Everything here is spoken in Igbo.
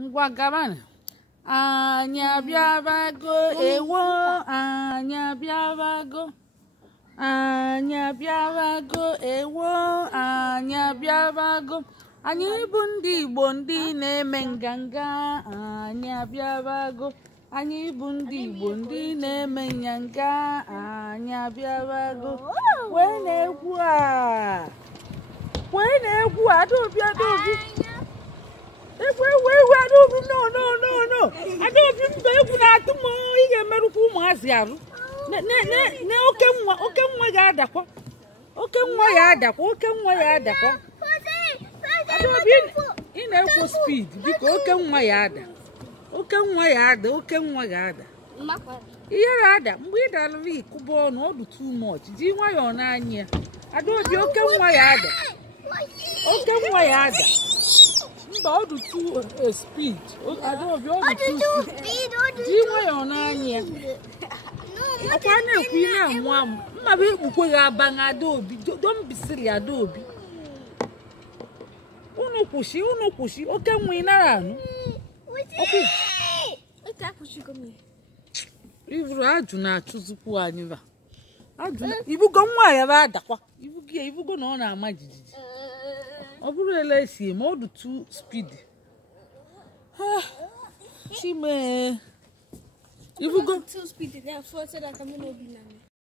ngwa gabana anya biabago ewo anya biabago ewo anya biabago anyị bụ ndị Igbo ndị na-eme nganga anya biabago anyị bụ ndị Igbo ndị na-eme nyanga anya biabago wee na-egwu Adaobi egwu Adaobi no Adaobi mba egwu na-atụ m ị ga-emerụkwa ụmụazị arụ na oke nwa ga-adakwa oke nwa ya adakwa Adaobi ị na-ekwu speed biko oke nwa ya ada ihe ga-ada mgbe ị dara ịkụba ọnụ ọdụ too much ji nwayọọ n'anya Adaobi oke nwa ya ada mba ọdụ too speed Adaobi ọdụ too speed ji nwayọọ n'anya ọkwa na-ekwu ị na-amụ amụ mma bụ ekpukwe gị aba na Adaobi don't be silly Adaobi unu kwụsị oke nwa ị nara anụ ivuru ajụ na-achụzikwu anyị ba ibugo nwa ya ba adakwa ibugo na ọ na-ama jijiji ọ bụrụ ele esi eme ọdụ too speed chime ibugo